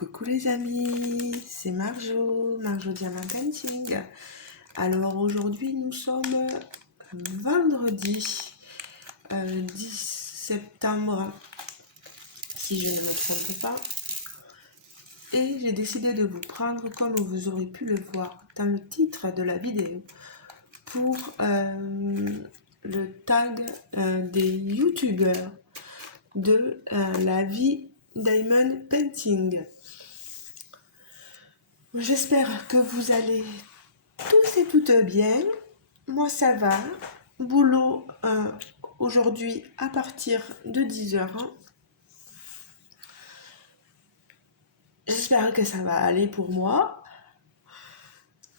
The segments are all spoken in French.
Coucou les amis, c'est Marjo Diamant Painting. Alors aujourd'hui nous sommes vendredi 10 septembre, si je ne me trompe pas. Et j'ai décidé de vous prendre, comme vous aurez pu le voir dans le titre de la vidéo, pour le tag des youtubeurs de la vie Diamond Painting. J'espère que vous allez tous et toutes bien. Moi ça va. Boulot aujourd'hui à partir de 10h. J'espère que ça va aller pour moi.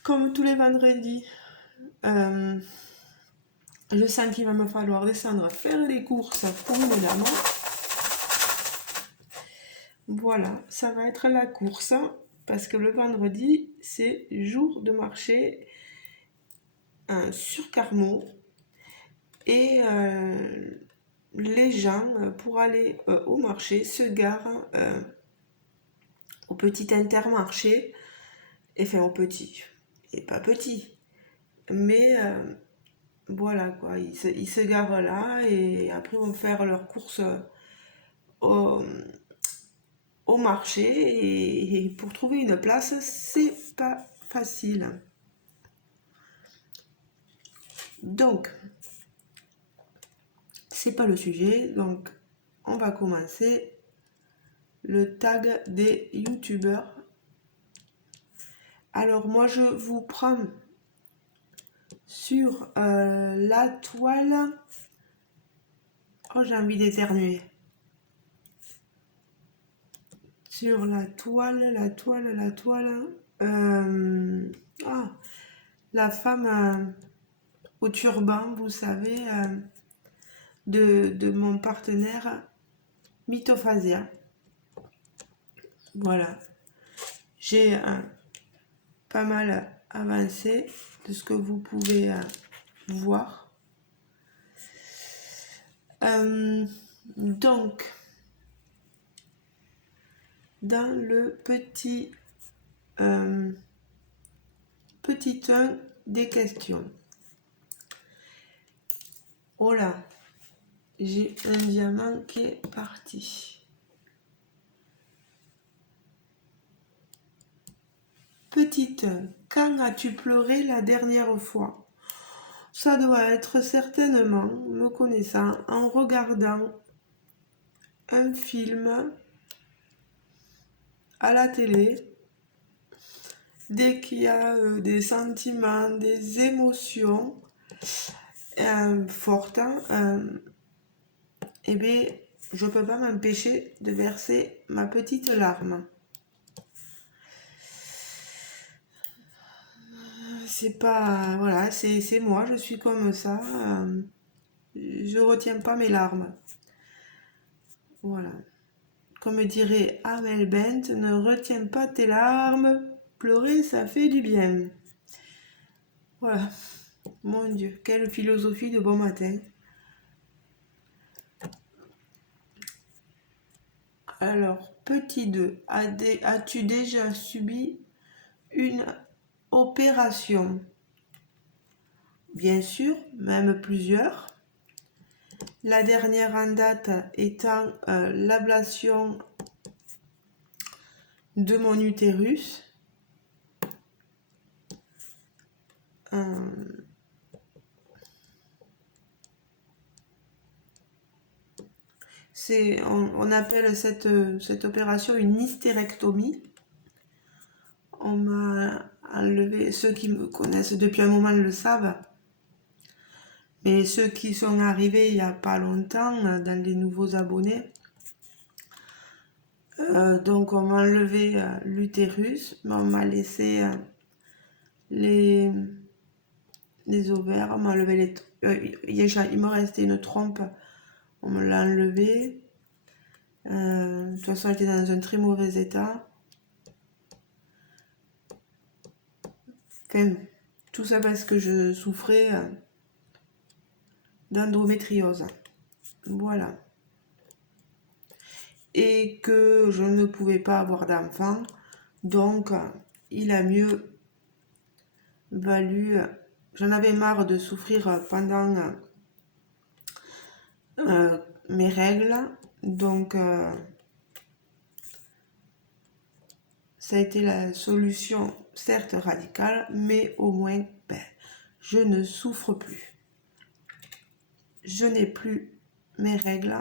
Comme tous les vendredis, je sens qu'il va me falloir descendre faire des courses pour une dame. Voilà, ça va être la course parce que le vendredi, c'est jour de marché sur Carmaux. Et les gens, pour aller au marché, se garent au petit intermarché, enfin au petit, et pas petit, mais voilà quoi, ils se garent là et après vont faire leurs courses au, au marché et pour trouver une place, c'est pas facile. Donc, c'est pas le sujet, donc on va commencer le tag des youtubeurs. Alors moi je vous prends sur la toile. Oh, j'ai envie d'éternuer. Sur la toile. La femme au turban, vous savez, de mon partenaire Mythophasia. Voilà. J'ai pas mal avancé de ce que vous pouvez voir. Donc, dans le petit 1 des questions. Oh là, j'ai un diamant qui est parti. Petite 1, quand as-tu pleuré la dernière fois? Ça doit être certainement, me connaissant, en regardant un film à la télé. Dès qu'il y a des sentiments, des émotions fortes, eh bien, je peux pas m'empêcher de verser ma petite larme. C'est pas... Voilà, c'est moi, je suis comme ça. Je retiens pas mes larmes. Voilà. Comme dirait Amel Bent, ne retiens pas tes larmes, pleurer ça fait du bien. Voilà. Mon Dieu, quelle philosophie de bon matin. Alors, petit 2, as-tu déjà subi une opération? Bien sûr, même plusieurs. La dernière en date étant l'ablation de mon utérus. On appelle cette opération une hystérectomie. On m'a enlevé, ceux qui me connaissent depuis un moment le savent, mais ceux qui sont arrivés il n'y a pas longtemps, dans les nouveaux abonnés, donc on m'a enlevé l'utérus, mais on m'a laissé les ovaires, on m'a enlevé il me restait une trompe, on me l'a enlevé. De toute façon, elle était dans un très mauvais état. Enfin, tout ça parce que je souffrais d'endométriose. Voilà. et que je ne pouvais pas avoir d'enfant. Donc, il a mieux valu... J'en avais marre de souffrir pendant mes règles. Donc, ça a été la solution, certes radicale, mais au moins, je ne souffre plus. Je n'ai plus mes règles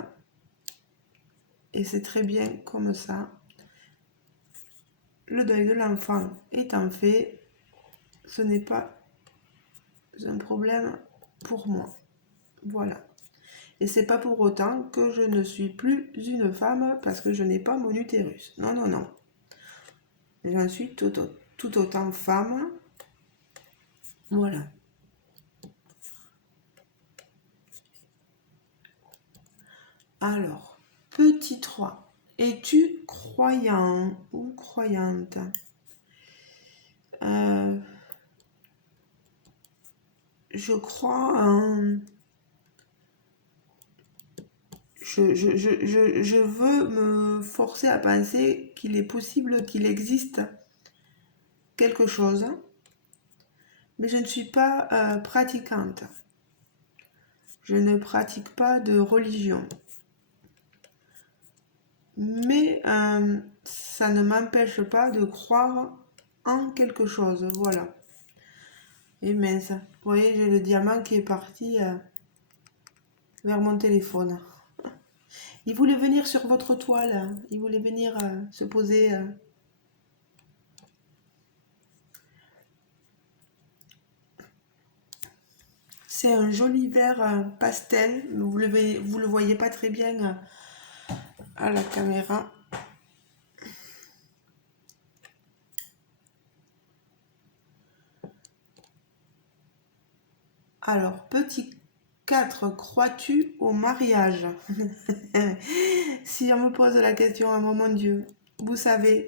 et c'est très bien comme ça. Le deuil de l'enfant étant fait, ce n'est pas un problème pour moi. Voilà. Et c'est pas pour autant que je ne suis plus une femme parce que je n'ai pas mon utérus. Non, non, non. J'en suis tout autant femme. Voilà. Alors, petit 3. Es-tu croyant ou croyante? Je crois en... Je veux me forcer à penser qu'il est possible qu'il existe quelque chose, mais je ne suis pas pratiquante. Je ne pratique pas de religion. Mais ça ne m'empêche pas de croire en quelque chose. Voilà. Et mince, vous voyez, j'ai le diamant qui est parti vers mon téléphone. Il voulait venir sur votre toile. Il voulait venir se poser. C'est un joli vert pastel. Vous le voyez pas très bien à la caméra. Alors, petit 4, crois-tu au mariage? Si on me pose la question, oh mon Dieu, vous savez,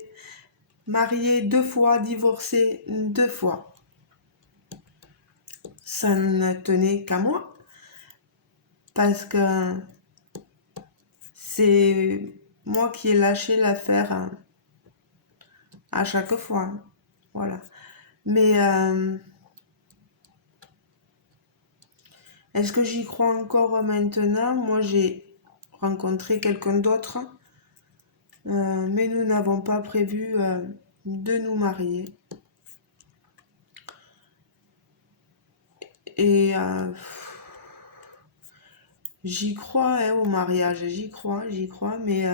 marié 2 fois, divorcé 2 fois, ça ne tenait qu'à moi, parce que c'est moi qui ai lâché l'affaire à chaque fois. Voilà. Mais est-ce que j'y crois encore maintenant? Moi, j'ai rencontré quelqu'un d'autre, mais nous n'avons pas prévu de nous marier. Et j'y crois hein, au mariage, j'y crois, mais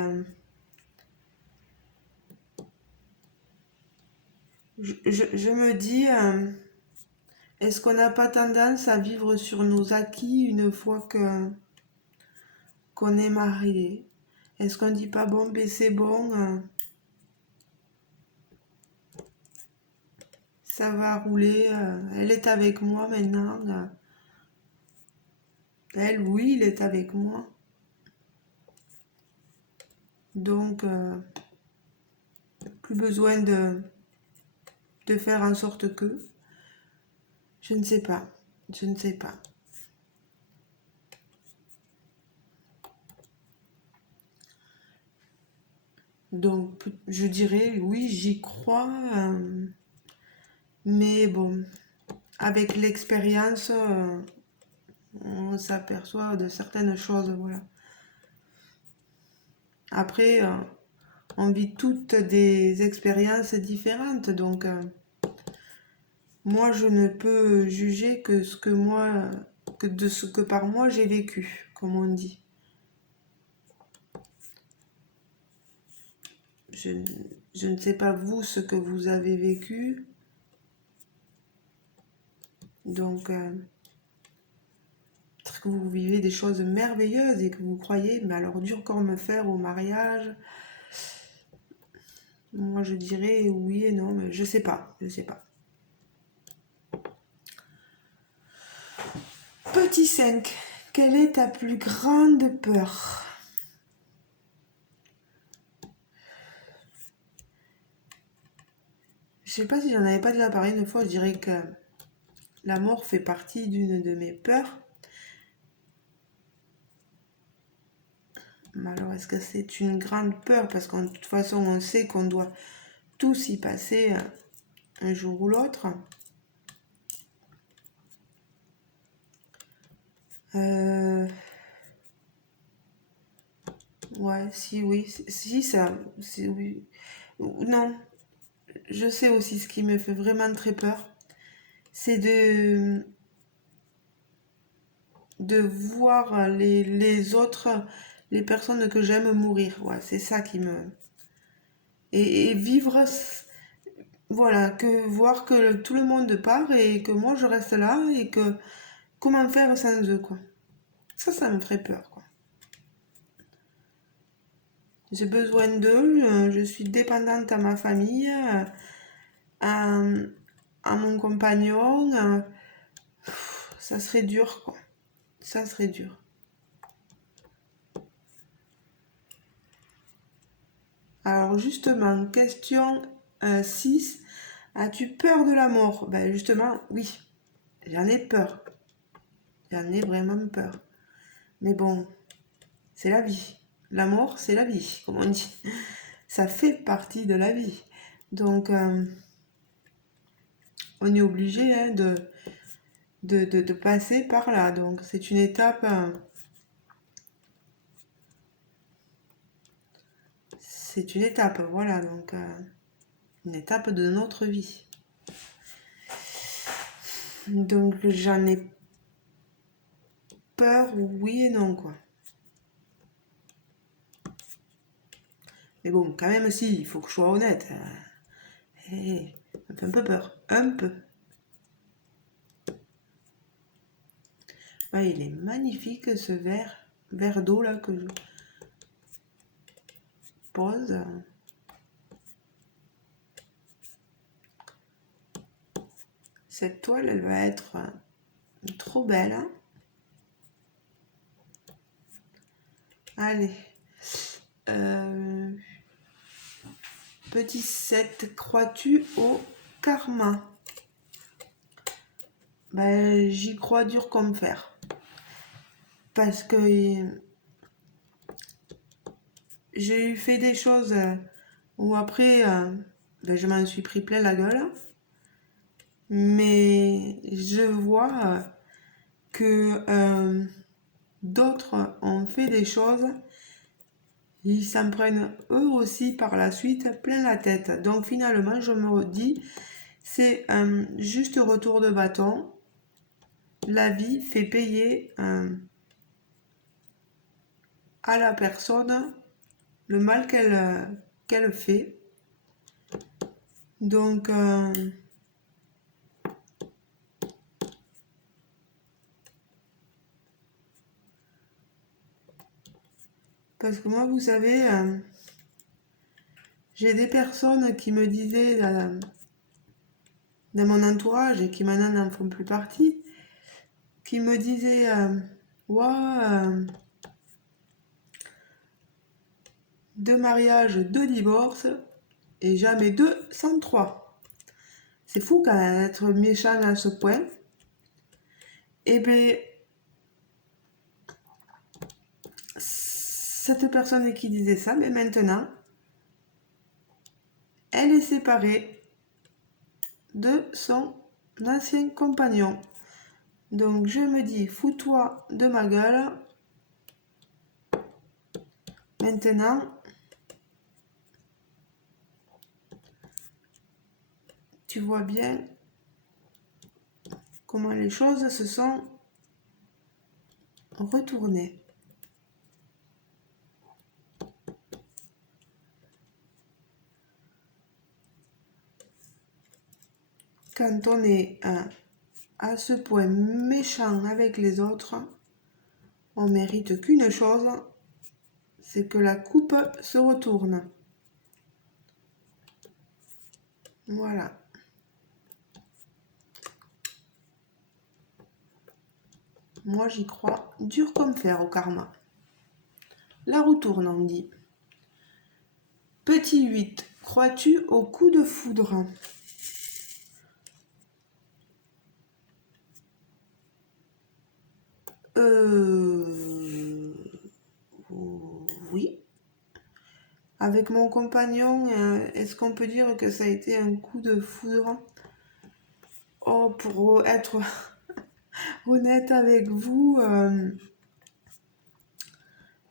je me dis, est-ce qu'on n'a pas tendance à vivre sur nos acquis une fois qu'on est marié? Est-ce qu'on dit pas bon, ben c'est bon, ça va rouler, elle est avec moi maintenant, elle, oui, il est avec moi. Donc, plus besoin de faire en sorte que, je ne sais pas, je ne sais pas. Donc, je dirais, oui, j'y crois, mais bon, avec l'expérience, on s'aperçoit de certaines choses, voilà. Après, on vit toutes des expériences différentes, donc moi, je ne peux juger que de ce que par moi j'ai vécu, comme on dit. Je, je ne sais pas vous ce que vous avez vécu, donc peut-être que vous vivez des choses merveilleuses et que vous croyez, mais alors dur comme fer au mariage. Moi, je dirais oui et non, mais je sais pas, je sais pas. Petit 5, quelle est ta plus grande peur? Je sais pas si j'en avais pas déjà parlé une fois, je dirais que la mort fait partie d'une de mes peurs. Mais alors, est-ce que c'est une grande peur? Parce qu'en toute façon, on sait qu'on doit tous y passer un jour ou l'autre. Ouais, si, oui, si, ça, c'est oui. Non, je sais aussi ce qui me fait vraiment très peur, c'est de voir les autres, les personnes que j'aime mourir. Ouais, c'est ça qui me... Et vivre, voilà, que voir que tout le monde part et que moi je reste là et que comment faire sans eux, quoi. Ça me ferait peur, quoi. J'ai besoin d'eux, je suis dépendante à ma famille, à, à mon compagnon. Ça serait dur, quoi. Ça serait dur. Alors justement, question 6. As-tu peur de la mort? Ben justement, oui. J'en ai peur. J'en ai vraiment peur. Mais bon, c'est la vie. La mort, c'est la vie, comme on dit. Ça fait partie de la vie. Donc, on est obligé hein, de passer par là. Donc, c'est une étape. C'est une étape, voilà. Donc, une étape de notre vie. Donc, j'en ai peur, oui et non, quoi. Mais bon, quand même, si, il faut que je sois honnête. Ça me fait un peu peur. Un peu. Ouais, il est magnifique ce verre d'eau là que je pose. Cette toile, elle va être trop belle. Hein. Allez. Petit 7, crois-tu au karma? Ben, j'y crois dur comme fer. Parce que j'ai fait des choses où après, ben, je m'en suis pris plein la gueule. Mais je vois que d'autres ont fait des choses, ils s'en prennent eux aussi par la suite plein la tête. Donc finalement, je me dis, c'est un juste retour de bâton. La vie fait payer à la personne le mal qu'elle fait. Donc, parce que moi, vous savez, j'ai des personnes qui me disaient dans mon entourage et qui maintenant n'en font plus partie, qui me disaient, ouais, deux mariages, deux divorces, et jamais deux sans trois. C'est fou quand même être méchant à ce point. Et bien, cette personne qui disait ça, mais maintenant, elle est séparée de son ancien compagnon. Donc je me dis, fous-toi de ma gueule. Maintenant, tu vois bien comment les choses se sont retournées. Quand on est à ce point méchant avec les autres, on mérite qu'une chose, c'est que la coupe se retourne. Voilà. Moi, j'y crois dur comme fer au karma. La roue tourne, on dit. Petit 8. Crois-tu au coup de foudre? Euh... Oui. Avec mon compagnon, est-ce qu'on peut dire que ça a été un coup de foudre? Oh, pour être honnête avec vous,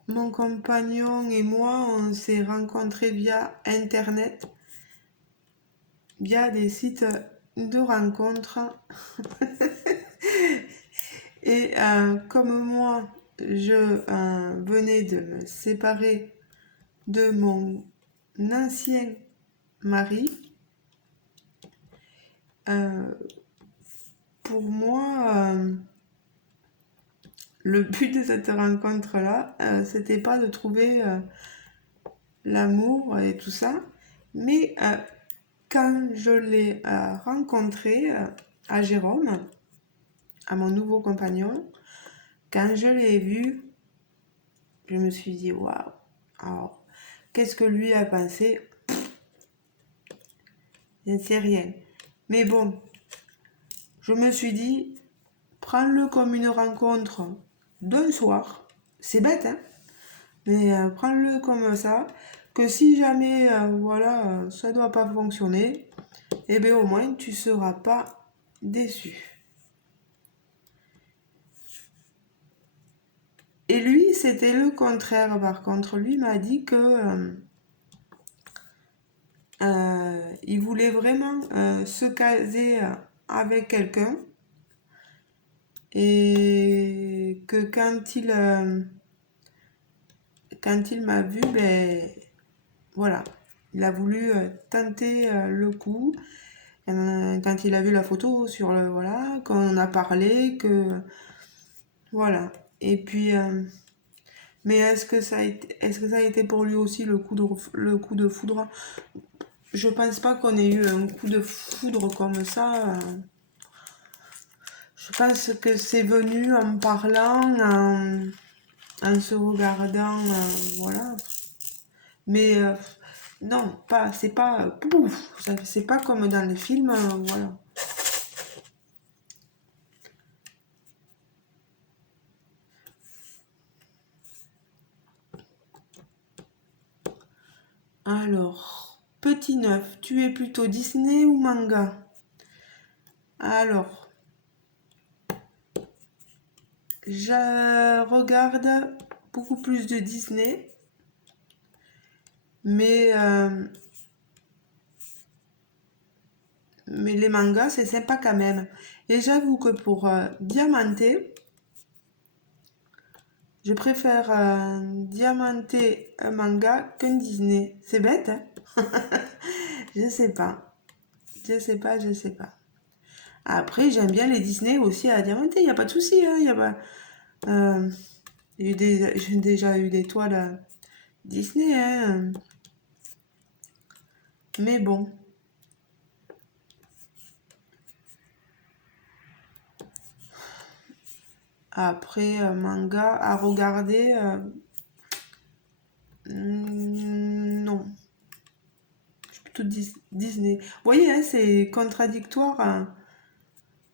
mon compagnon et moi, on s'est rencontrés via Internet, via des sites de rencontres. Et comme moi, je venais de me séparer de mon ancien mari, euh, pour moi, le but de cette rencontre-là, c'était pas de trouver l'amour et tout ça, mais quand je l'ai rencontré à Jérôme, à mon nouveau compagnon, quand je l'ai vu, je me suis dit waouh. Alors, qu'est-ce que lui a pensé? Je ne sais rien. Mais bon, je me suis dit, prends-le comme une rencontre d'un soir. C'est bête, hein? Mais prends-le comme ça, que si jamais, voilà, ça doit pas fonctionner, eh bien au moins tu seras pas déçu. Et lui, c'était le contraire. Par contre, lui m'a dit que il voulait vraiment se caser avec quelqu'un et que quand il m'a vu, ben voilà, il a voulu tenter le coup. Quand il a vu la photo sur le voilà, quand on a parlé, que voilà. Et puis, mais est-ce que ça a été pour lui aussi le coup de foudre? Je pense pas qu'on ait eu un coup de foudre comme ça. Je pense que c'est venu en parlant, en se regardant, voilà. Mais non, pas, c'est pas, pouf, c'est pas comme dans les films, voilà. Alors, petit neuf, tu es plutôt Disney ou manga? Alors, je regarde beaucoup plus de Disney, mais, mais les mangas, c'est sympa quand même. Et j'avoue que pour diamanter, je préfère diamanter un manga qu'un Disney. C'est bête, hein? Je sais pas. Je sais pas, je sais pas. Après, j'aime bien les Disney aussi à diamanter, il n'y a pas de souci, hein, y a pas... euh, j'ai déjà eu des toiles Disney, hein. Mais bon. Après, manga à regarder, non. Je suis plutôt Disney. Vous voyez, hein, c'est contradictoire, hein.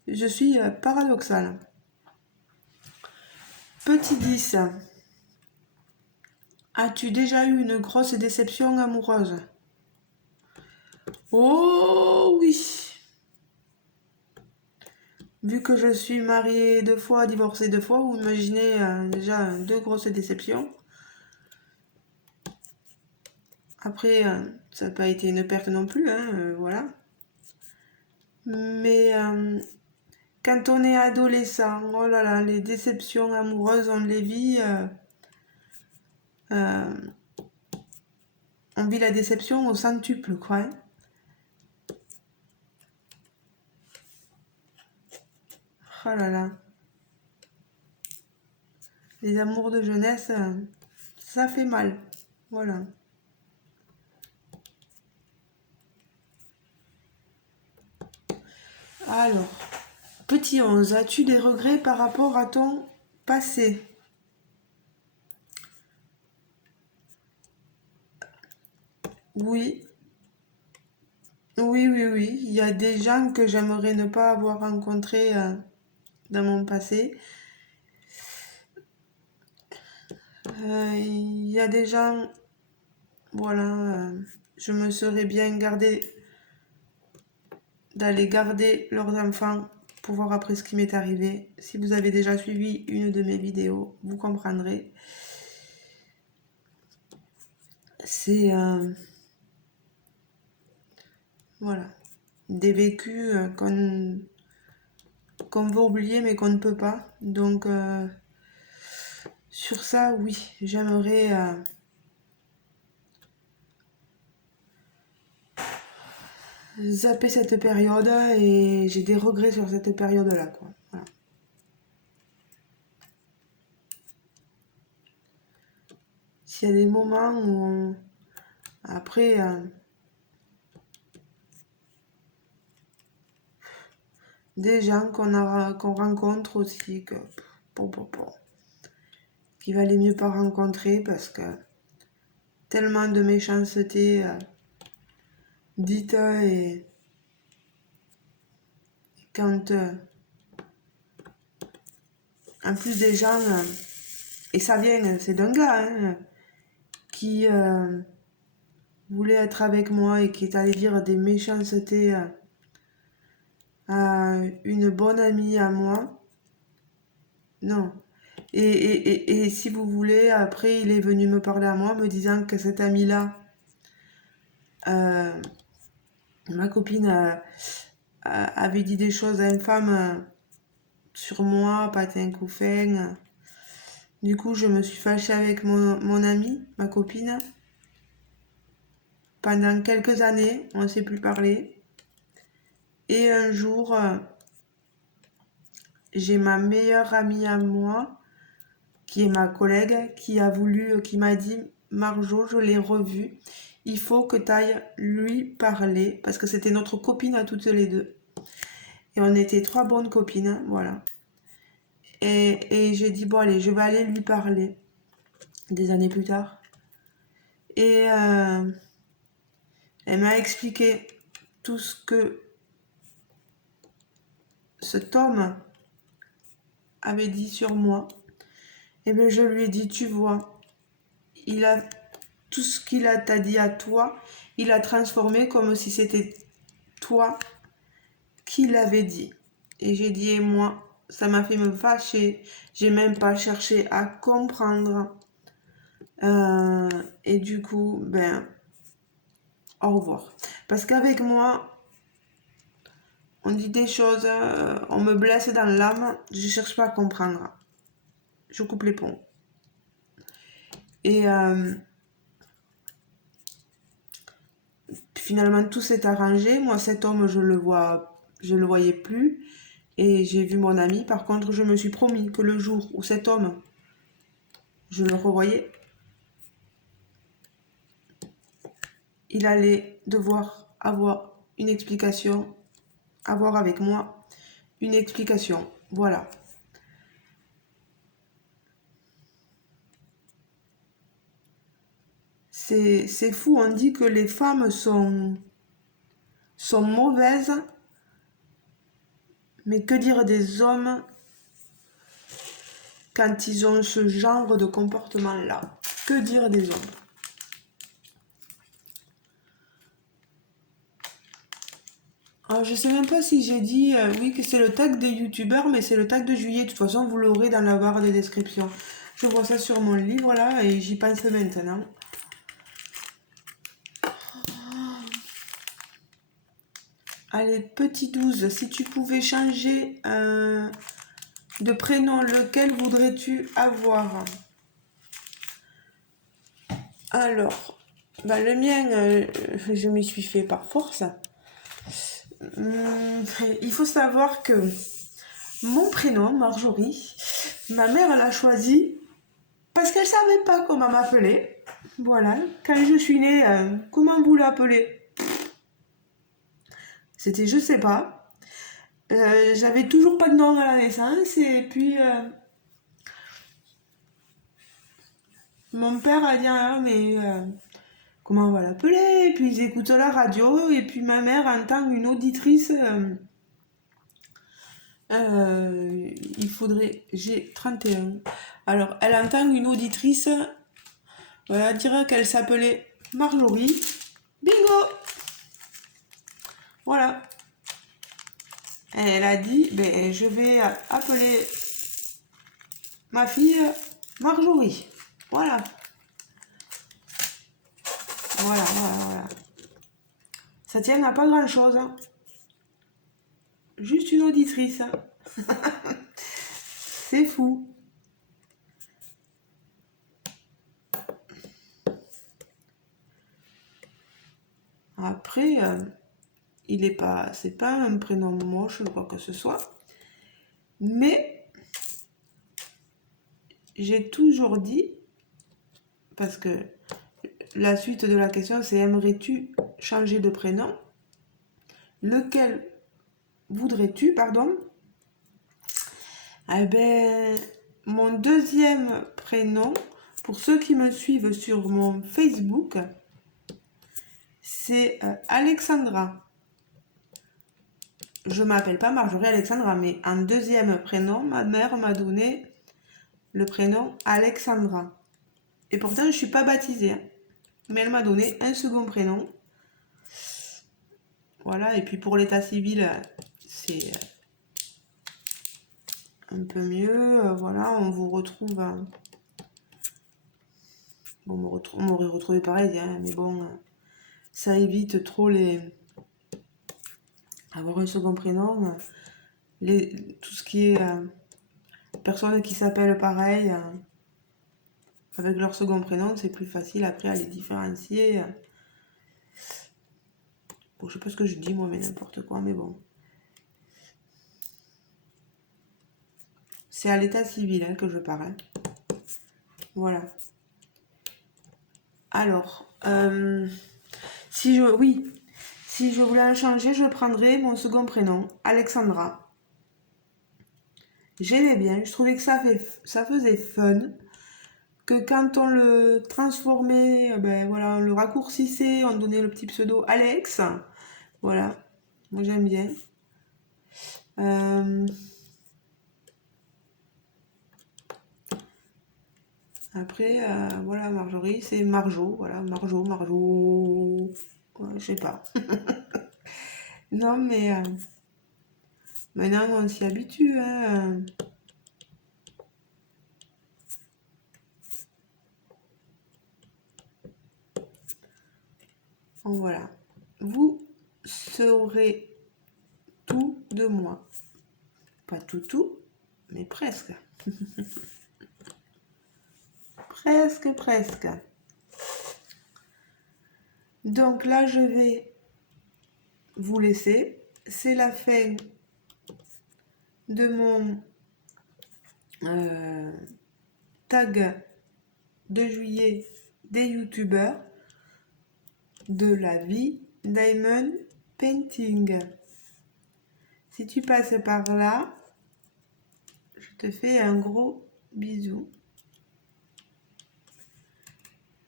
Je suis paradoxale. Petit 10. As-tu déjà eu une grosse déception amoureuse? Oh oui! Vu que je suis mariée 2 fois, divorcée 2 fois, vous imaginez déjà 2 grosses déceptions. Après, ça n'a pas été une perte non plus, hein, voilà. Mais quand on est adolescent, oh là là, les déceptions amoureuses, euh, on vit la déception au centuple, quoi, hein. Oh là là, les amours de jeunesse, ça fait mal, voilà. Alors, petit 11, as-tu des regrets par rapport à ton passé? Oui, oui, oui, oui. Il y a des gens que j'aimerais ne pas avoir rencontrés dans mon passé. Il y a des gens voilà, je me serais bien d'aller garder leurs enfants pour voir après ce qui m'est arrivé. Si vous avez déjà suivi une de mes vidéos, vous comprendrez. C'est voilà, des vécus qu'on veut oublier mais qu'on ne peut pas. Donc sur ça, oui, j'aimerais zapper cette période et j'ai des regrets sur cette période-là, quoi. Voilà. S'il y a des moments où après des gens qu'on rencontre aussi que bon, qu'il valait mieux pas rencontrer parce que tellement de méchanceté dite et quand en plus des gens et ça vient c'est d'un gars hein, qui voulait être avec moi et qui est allé dire des méchancetés à une bonne amie à moi. Non. Et si vous voulez, après, il est venu me parler à moi, me disant que cette amie-là, euh, ma copine, avait dit des choses infâmes sur moi, patin couffin. Du coup, je me suis fâchée avec mon amie, ma copine. Pendant quelques années, on ne s'est plus parlé. Et un jour, j'ai ma meilleure amie à moi, qui est ma collègue, qui m'a dit, Marjo, je l'ai revu, il faut que tu ailles lui parler, parce que c'était notre copine à toutes les deux. Et on était trois bonnes copines, voilà. Et j'ai dit, bon allez, je vais aller lui parler, des années plus tard. Et elle m'a expliqué tout ce que cet homme avait dit sur moi. Et bien je lui ai dit, tu vois, il a tout ce t'a dit à toi, il a transformé comme si c'était toi qui l'avais dit. Et j'ai dit, et moi, ça m'a fait me fâcher. J'ai même pas cherché à comprendre. Et du coup, ben, au revoir. Parce qu'avec moi, on dit des choses, on me blesse dans l'âme, je cherche pas à comprendre. Je coupe les ponts. Et finalement, tout s'est arrangé. Moi, cet homme, je le voyais plus. Et j'ai vu mon ami. Par contre, je me suis promis que le jour où cet homme, je le revoyais, il allait devoir avoir une explication, avoir avec moi une explication. Voilà. C'est fou, on dit que les femmes sont mauvaises, mais que dire des hommes quand ils ont ce genre de comportement-là? Que dire des hommes? Alors, je sais même pas si j'ai dit oui que c'est le tag des youtubeurs, mais c'est le tag de juillet. De toute façon, vous l'aurez dans la barre de description. Je vois ça sur mon livre là et j'y pense maintenant. Allez, petit 12, si tu pouvais changer de prénom, lequel voudrais-tu avoir? Alors, bah, le mien, je m'y suis fait par force. Il faut savoir que mon prénom, Marjorie, ma mère l'a choisi parce qu'elle savait pas comment m'appeler. Voilà, quand je suis née, comment vous l'appelez? C'était je sais pas. J'avais toujours pas de nom à la naissance et puis mon père a dit ah, mais comment on va l'appeler? Et puis ils écoutent la radio et puis ma mère entend une auditrice. Il faudrait. J'ai 31. Alors, elle entend une auditrice voilà, dire qu'elle s'appelait Marjorie. Bingo! Voilà. Et elle a dit, ben, je vais appeler ma fille Marjorie. Voilà. Voilà, voilà, voilà. Ça tient à pas grand-chose. Hein. Juste une auditrice. Hein. C'est fou. Après, c'est pas un prénom moche ou quoi que ce soit. Mais j'ai toujours dit, parce que la suite de la question c'est aimerais-tu changer de prénom? Lequel voudrais-tu, pardon? Eh ben, mon deuxième prénom, pour ceux qui me suivent sur mon Facebook, c'est Alexandra. Je m'appelle pas Marjorie Alexandra, mais en deuxième prénom, ma mère m'a donné le prénom Alexandra. Et pourtant, je suis pas baptisée. Hein. Mais elle m'a donné un second prénom. Voilà, et puis pour l'état civil, c'est un peu mieux. Voilà, on vous retrouve. Bon, on m'aurait retrouvé pareil, hein, mais bon, ça évite trop avoir un second prénom. Tout ce qui est personnes qui s'appellent pareil, avec leur second prénom, c'est plus facile après à les différencier. Bon, je sais pas ce que je dis moi, mais n'importe quoi, mais bon. C'est à l'état civil hein, que je parle. Hein. Voilà. Alors, si je voulais en changer, je prendrais mon second prénom, Alexandra. J'aimais bien, je trouvais que ça faisait fun, que quand on le transformait, ben voilà, on le raccourcissait, on donnait le petit pseudo Alex. Voilà, moi j'aime bien. Après, voilà, Marjorie, c'est Marjo, voilà, Marjo. Ouais, je sais pas. Non, mais maintenant on s'y habitue. Hein. Bon, voilà. Vous saurez tout de moi. Pas tout, mais presque. Presque. Donc là, je vais vous laisser. C'est la fin de mon tag de juillet des youtubeurs de la vie Diamond Painting. Si tu passes par là, je te fais un gros bisou.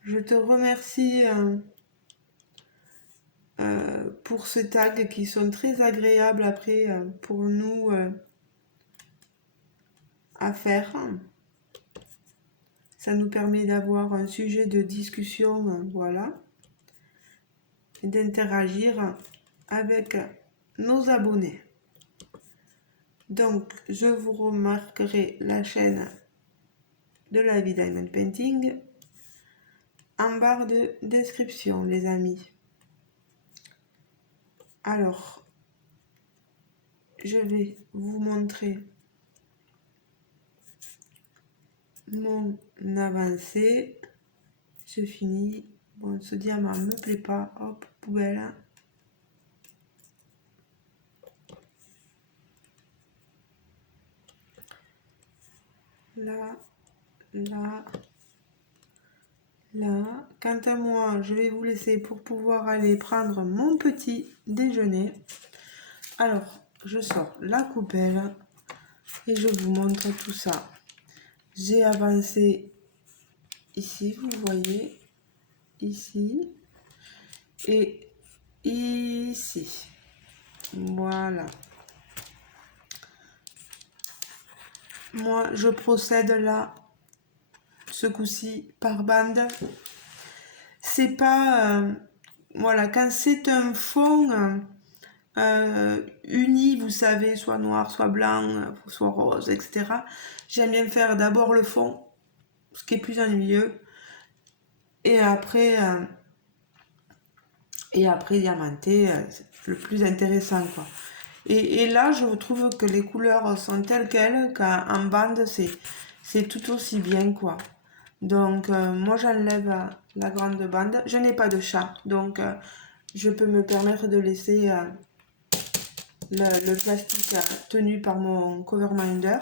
Je te remercie pour ces tags qui sont très agréables après pour nous à faire. Ça nous permet d'avoir un sujet de discussion, voilà, et d'interagir avec nos abonnés. Donc, je vous remarquerai la chaîne de la vie Diamond Painting en barre de description, les amis. Alors, je vais vous montrer mon avancée. Je finis. Bon, ce diamant ne me plaît pas. Hop, poubelle. Là. Quant à moi, je vais vous laisser pour pouvoir aller prendre mon petit déjeuner. Alors, je sors la coupelle et je vous montre tout ça. J'ai avancé ici, vous voyez, ici et ici. Voilà. Moi, je procède là, ce coup-ci, par bande. c'est pas... voilà, quand c'est un fond uni, vous savez, soit noir, soit blanc, soit rose, etc. J'aime bien faire d'abord le fond, ce qui est plus ennuyeux, et après diamanter, c'est le plus intéressant, quoi. Et là, je trouve que les couleurs sont telles quelles qu'en bande, c'est tout aussi bien, quoi. Donc, moi, j'enlève la grande bande. Je n'ai pas de chat, donc je peux me permettre de laisser le plastique tenu par mon cover minder.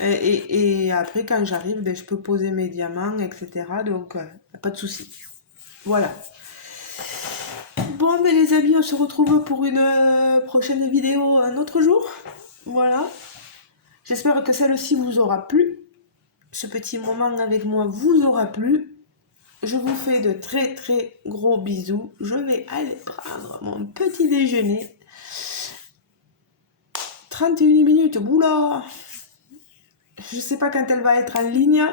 Et après, quand j'arrive, ben, je peux poser mes diamants, etc. Donc, pas de souci. Voilà. Bon, mais les amis, on se retrouve pour une prochaine vidéo un autre jour. Voilà. J'espère que celle-ci vous aura plu. Ce petit moment avec moi vous aura plu. Je vous fais de très très gros bisous. Je vais aller prendre mon petit déjeuner. 31 minutes, oula! Je ne sais pas quand elle va être en ligne.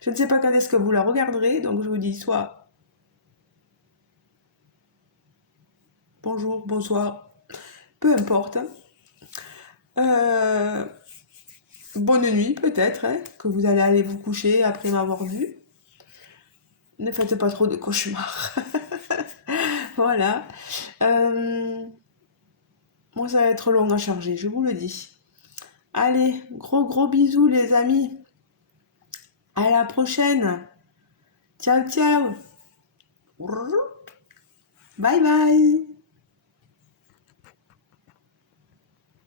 Je ne sais pas quand est-ce que vous la regarderez. Donc je vous dis soit bonjour, bonsoir, peu importe. Bonne nuit peut-être, hein, que vous allez aller vous coucher après m'avoir vu. Ne faites pas trop de cauchemars. Voilà. Moi, ça va être long à charger, je vous le dis. Allez, gros bisous les amis. À la prochaine. Ciao, ciao. Bye bye.